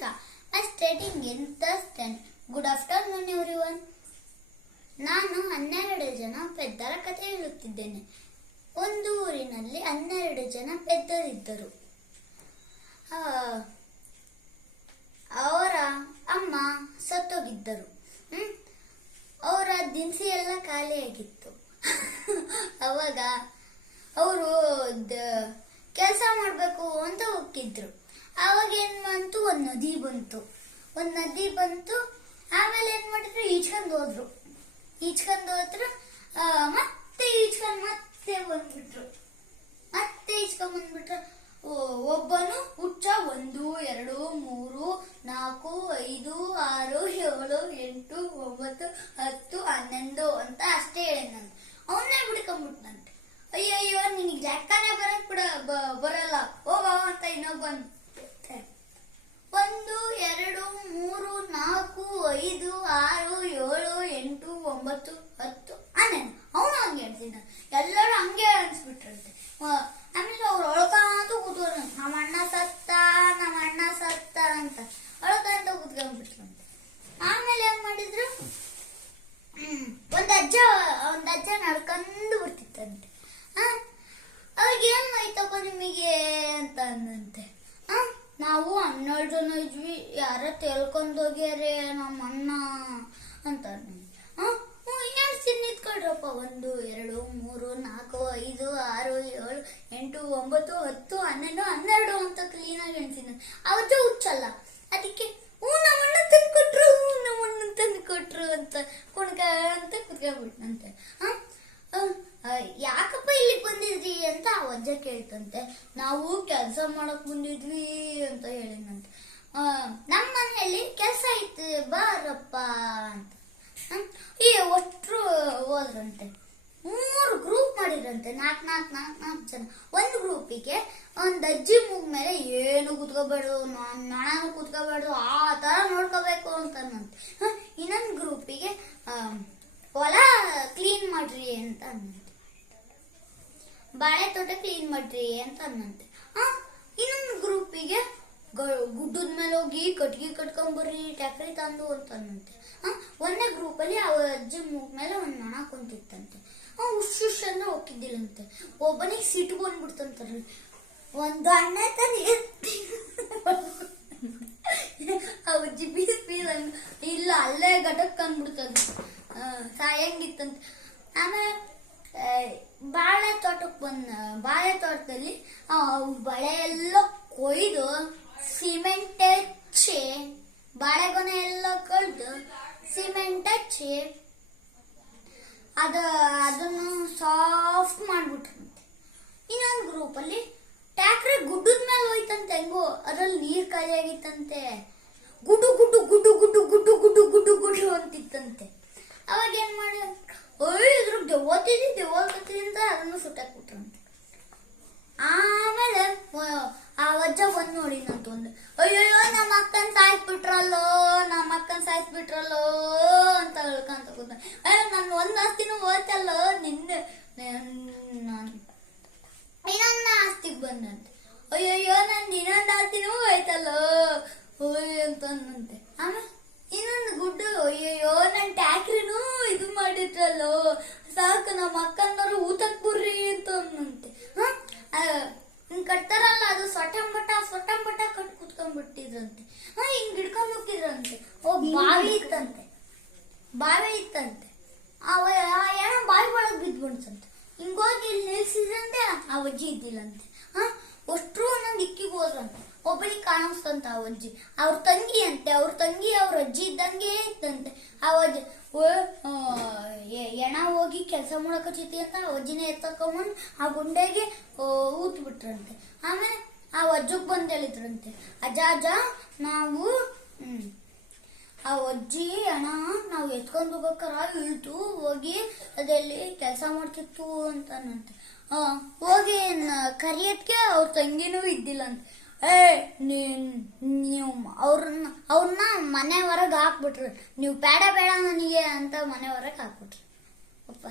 Anushka. I studying in good Good afternoon, everyone. ನಾನು ಹನ್ನೆರಡು ಜನ ಪೆದ್ದರ ಕಥೆ ಹೇಳುತ್ತಿದ್ದೇನೆ ಒಂದು ಊರಿನಲ್ಲಿ ಹನ್ನೆರಡು ಜನ ಪೆದ್ದರಿದ್ದರು ಅವರ ಅಮ್ಮ ಸತ್ತೋಗಿದ್ದರು? ಅವರ ದಿನಸಿ ಎಲ್ಲ ಖಾಲಿಯಾಗಿತ್ತು ಅವಾಗ ಅವರು ಕೆಲಸ ಮಾಡಬೇಕು ಅಂತ ಹೋಗಿದ್ರು ಅವಾಗ ಏನ್ ಬಂತು? ಒಂದು ನದಿ ಬಂತು. ಒಂದು ನದಿ ಬಂತು. ಆಮೇಲೆ ಏನ್ ಮಾಡಿದ್ರು? ಈಚ್ಕೊಂಡ್ ಹೋದ್ರು. ಈಚ್ಕೊಂಡ್ ಹೋದ್ರು. ಮತ್ತೆ ಈಜ್ಕೊಂಡು ಮತ್ತೆ ಬಂದ್ಬಿಟ್ರು. ಮತ್ತೆ ಈಜ್ಕೊಂಡ್ ಬಂದ್ಬಿಟ್ರು. ಒಬ್ಬನು ಹುಚ್ಚ. ಒಂದು, ಎರಡು, ಮೂರು, ನಾಲ್ಕು, ಐದು, ಆರು, ಏಳು, ಎಂಟು, ಒಂಬತ್ತು, ಹತ್ತು, ಹನ್ನೊಂದು ಅಂತ ಅಷ್ಟೇ ಹೇಳಿ ನಾನು. ಅವನ್ನೇ ಬಿಡ್ಕೊಂಡ್ಬಿಟ್ನಂತೆ ಅಯ್ಯಯ್ಯೋ, ನಿನಗೆ ಲೆಕ್ಕನೇ ಬರಕ್ ಬಿಡ ಬರಲ್ಲ. ಹೋಗ ಅಂತ ಇನ್ನೊಬ್ಬನ್. ಒಂದು, ಎರಡು, ಮೂರು, ನಾಲ್ಕು, ಐದು, ಆರು, ಏಳು, ಎಂಟು, ಒಂಬತ್ತು, ಹತ್ತು. ಹನ್ನೊಂದು ಅವನು ಹಂಗೆ ಹೇಳ್ತಿದ್ದ. ಎಲ್ಲರೂ ಹಂಗೆ ಅನ್ಸ್ಬಿಟ್ರಂತೆ ಆಮೇಲೆ ಅವ್ರು ಒಳ್ಕಂತ ಕೂತ್ಕೊಂಡು ನಮ್ಮ ಅಣ್ಣ ಸತ್ತ, ನಮ್ಮ ಅಣ್ಣ ಸತ್ತ ಅಂತ. ಒಳಕಂತ ಕೂತ್ಕೊಂಡ್ಬಿಟ್ರಂತೆ ಆಮೇಲೆ ಏನ್ ಮಾಡಿದ್ರು? ಒಂದ್ ಅಜ್ಜ ಒಂದ್ ಅಜ್ಜ ನಡ್ಕೊಂಡು ಬರ್ತಿತ್ತಂತೆ. ಅವ್ರಿಗೆ ಏನ್ ಆಯ್ತಪ್ಪ ನಿಮಗೆ ಅಂತ ಅಂದಂತೆ ಹನ್ನೆರಡು ಜನ ಇದ್ವಿ. ಯಾರ ತೇಳ್ಕೊಂಡ್ ಹೋಗ್ಯಾರೆ ನಮ್ಮ ಅಣ್ಣ ಅಂತ ಅಂದಂತೆ. ಆ, ಹ್ಞೂ ಇನ್ನೆರಡು ನಿಂತ್ಕೊಳ್ರಪ್ಪ. ಒಂದು ಎರಡು ಮೂರು ನಾಲ್ಕು ಐದು ಆರು ಏಳು ಎಂಟು ಒಂಬತ್ತು ಹತ್ತು ಹನ್ನೆರಡು ಹನ್ನೆರಡು ಅಂತ ಕ್ಲೀನಾಗಿ ಎಣ್ಸಿನ ಅವತ್ತು ಹುಚ್ಚಲ್ಲ. ಅದಕ್ಕೆ ಹ್ಞೂ ನಮ್ಮಣ್ಣ ತಂದು ಕೊಟ್ರು ಹ್ಞೂ ನಮ್ಮಣ್ಣ ತಂದು ಕೊಟ್ರು ಅಂತ ಕುಣ್ಕ ಅಂತ ಕುತ್ಕೊಂಡ್ಬಿಟ್ನಂತೆ. ಹಾಂ ಯಾಕಪ್ಪ ಇಲ್ಲಿಗೆ ಬಂದಿದ್ರಿ? ಅಂತ ಆ ಕೇಳ್ತಂತೆ. ನಾವು ಕೆಲಸ ಮಾಡಕ್ ಬಂದಿದ್ವಿ. ಅಂತ ಹೇಳಿದಂತೆ ನಮ್ಮ ಮನೆಯಲ್ಲಿ ಕೆಲಸ ಐತೆ ಬಾರಪ್ಪ ಅಂತ? ಈ ಒಟ್ಟು ಹೋದ್ರಂತೆ. ಮೂರು ಗ್ರೂಪ್ ಮಾಡಿದ್ರಂತೆ ನಾಲ್ಕು ನಾಲ್ಕು ನಾಲ್ಕು ನಾಲ್ಕು ಜನ. ಒಂದು ಗ್ರೂಪಿಗೆ ಒಂದು ಅಜ್ಜಿ ಮೂಗ್ ಮೇಲೆ ಏನು ಕುತ್ಕೋಬೇಡು ನಾನು ಕುತ್ಕೋಬೇಡು ಆ ಥರ ನೋಡ್ಕೋಬೇಕು ಅಂತ ಹ, ಇನ್ನೊಂದು ಗ್ರೂಪಿಗೆ ಹೊಲ ಕ್ಲೀನ್ ಮಾಡ್ರಿ ಅಂತ ಅನ್ನಂತೆ ಬಾಳೆ ತೋಟ ಕ್ಲೀನ್ ಮಾಡ್ರಿ ಅಂತ ಅನ್ನಂತೆ ಆ, ಗುಡ್ಡದ ಮೇಲೆ ಹೋಗಿ ಕಟ್ಗಿ ಕಟ್ಕೊಂಬರ್ರಿ ಟ್ಯಾಕ್ರಿ ತಂದು ಅಂತಂದಂತೆ. ಒಂದೇ ಗ್ರೂಪಲ್ಲಿ ಆ ಅಜ್ಜಿ ಮೇಲೆ ಒಂದ್ ನೊಣ ಕುಂತಿತ್ತಂತೆ. ಉಶ್ ಉಶ್ ಅಂದ್ರೆ ಹೋಗಿದ್ದಿಲ್ಲಂತೆ ಒಬ್ಬನಿಗೆ ಸಿಟ್ಟು ಬಂದ್ಬಿಡ್ತಂತಾರ್ರಿ ಒಂದು ಅಣ್ಣ ತನಿಗೆ ಅಜ್ಜಿ ಬೀಸ್ ಬೀಸ್ ಅಂದ್ ಇಲ್ಲ ಅಲ್ಲೇ ಘಟಕ್ ಅಂದ್ಬಿಡ್ತದ ಸಾಯಂಗಿತ್ತಂತೆ. ಆಮೇಲೆ ಬಾಳೆ ತೋಟಕ್ಕೆ ಬಂದ ಬಾಳೆ ತೋಟದಲ್ಲಿ ಬಳೆ ಎಲ್ಲ ಕೊಯ್ದು ಸಿಮೆಂಟ್ ಹಚ್ಚಿ, ಬಾಳೆಗೊನೆ ಎಲ್ಲ ಕೊಯ್ದು ಸಿಮೆಂಟ್ ಹಚ್ಚಿ, ಅದು, ಅದನ್ನು ಸಾಫ್ಟ್ ಮಾಡ್ಬಿಟ್ರಂತೆ. ಇನ್ನೊಂದು ಗ್ರೂಪ್ ಅಲ್ಲಿ ಟ್ಯಾಕ್ರಿ ಗುಡ್ಡದ ಮೇಲೆ ಹೋಯ್ತಂತೆ ಹೆಂಗೋ, ಅದ್ರಲ್ಲಿ ನೀರು ಖಾಲಿ ಆಗಿತ್ತಂತೆ ಗುಡು ಗುಡು ಗುಡು ಗುಡು ಗುಡು ಗುಡು ಗುಡು ಅಂತಿತ್ತಂತೆ. ಅವಾಗ ಏನ್ ಮಾಡಿ ಅಯ್ಯೋ ಇದ್ರ ದೆವ್ವತ್ತಿದಿ ದೆವ್ವತ್ತಿದಿ ಅಂತ ಅದನ್ನು ಸುಟ್ಟಾಕ್ಬಿಟ್ರಂತೆ. ಆಮೇಲೆ ಆ ಅಜ್ಜ ಬಂದ್ ನೋಡಿ ನಂತೊಂದು ಅಯ್ಯಯ್ಯೋ, ನಮ್ಮ ಅಕ್ಕನ್ ಸಾಯಿಸ್ಬಿಟ್ರಲ್ಲೋ, ನಮ್ಮ ಅಕ್ಕನ್ ಸಾಯಿಸ್ಬಿಟ್ರಲ್ಲೋ ಅಂತ ಹೇಳ್ಕೊಂತ ಕೂತ ಅಯ್ಯೋ ನಾನು ಒಂದ್ ಆಸ್ತಿನೂ ಹೋಯ್ತಲ್ಲೋ, ನಿನ್ನೆ ಇನ್ನೊಂದ್ ಆಸ್ತಿಗೆ ಬಂದಂತೆ. ಅಯ್ಯಯ್ಯೋ ನನ್ ಇನ್ನೊಂದು ಆಸ್ತಿನೂ ಹೋಯ್ತಲ್ಲೋ, ಹೋಯ್ ಅಂತ ಅಂದಂತೆ ಆಮೇಲೆ, ಇನ್ನೊಂದು ಗುಡ್ಡು, ಅಯ್ಯಯ್ಯೋ, ನನ್ ಟ್ಯಾಕ್ರಿನೂ ಇದು ಮಾಡಿದ್ರಲ್ಲೋ, ಸಾಕು ನಮ್ಮ ಅಕ್ಕನವರು ಊಟಕ್ ಬರ್ರಿ ಅಂತ ಅಂದಂತೆ ಹ? ಆ, ಹಿಂಗ್ ಕಟ್ತಾರಲ್ಲ ಅದು ಸೊಟಂಬಟ ಸೊಟಂಬಟ ಕಟ್ ಕುತ್ಕೊಂಡ್ಬಿಟ್ಟಿದ್ರಂತೆ ಹ ಹಿಂಗ್ ಹಿಡ್ಕೊಂಡ್ ಹೋಗಿದ್ರಂತೆ ಓ ಬಾವಿ ಇತ್ತಂತೆ ಬಾವಿ ಇತ್ತಂತೆ. ಅವ ಏನೋ ಬಾವಿ ಒಳಗೆ ಬಿದ್ಬಿಡ್ತಂತೆ ಹಿಂಗೋಗಿ ಇಲ್ಲಿ ನಿಲ್ಸಿದಂತೆ ಆ ಅಜ್ಜಿ ಇದ್ದಿಲ್ಲಂತೆ. ಹಾಂ? ಅಷ್ಟ್ರು ಒಂದೊಂದು ಇಕ್ಕಿಗೆ ಹೋದ್ರಂತೆ. ಒಬ್ಬಳಿಗೆ ಕಾಣಿಸ್ತಂತ ಆ ಅಜ್ಜಿ. ಅವ್ರ ತಂಗಿ ಅಂತೆ, ಅವ್ರ ತಂಗಿ ಅವ್ರ ಅಜ್ಜಿ ಇದ್ದಂಗೆ ಇತ್ತಂತೆ. ಆ ಅಜ್ಜಿ ಎಣ ಹೋಗಿ ಕೆಲಸ ಮಾಡಕಚ್ಚೈತಿ ಅಂತ ಅಜ್ಜಿನ ಎತ್ತಕೊಂಬಂದು ಆ ಗುಂಡೆಗೆ ಊತ್ ಬಿಟ್ರಂತೆ ಆಮೇಲೆ ಆ ಅಜ್ಜಗ್ ಬಂದು ಹೇಳಿದ್ರಂತೆ, ಅಜ್ಜ ಅಜ್ಜ, ನಾವು ಆ ಅಜ್ಜಿ ಹಣ ನಾವು ಎತ್ಕೊಂಡು ಹೋಗೋಕರ ಇಳ್ತು ಹೋಗಿ ಅದಲ್ಲಿ ಕೆಲಸ ಮಾಡ್ತಿತ್ತು ಅಂತಾನಂತೆ ಆ, ಹೋಗಿ ಕರಿಯೋದಕ್ಕೆ ಅವ್ರ ತಂಗಿನೂ ಇದ್ದಿಲ್ಲ ಅಂತ ಏ ನೀವು ಅವ್ರನ್ನ ಅವ್ರನ್ನ ಮನೆ ಹೊರಗೆ ಹಾಕ್ಬಿಟ್ರು. ನೀವು ಬೇಡ ಬೇಡ ನನಗೆ ಅಂತ ಮನೆ ಹೊರಗೆ ಹಾಕ್ಬಿಟ್ರು. ಅಪ್ಪ.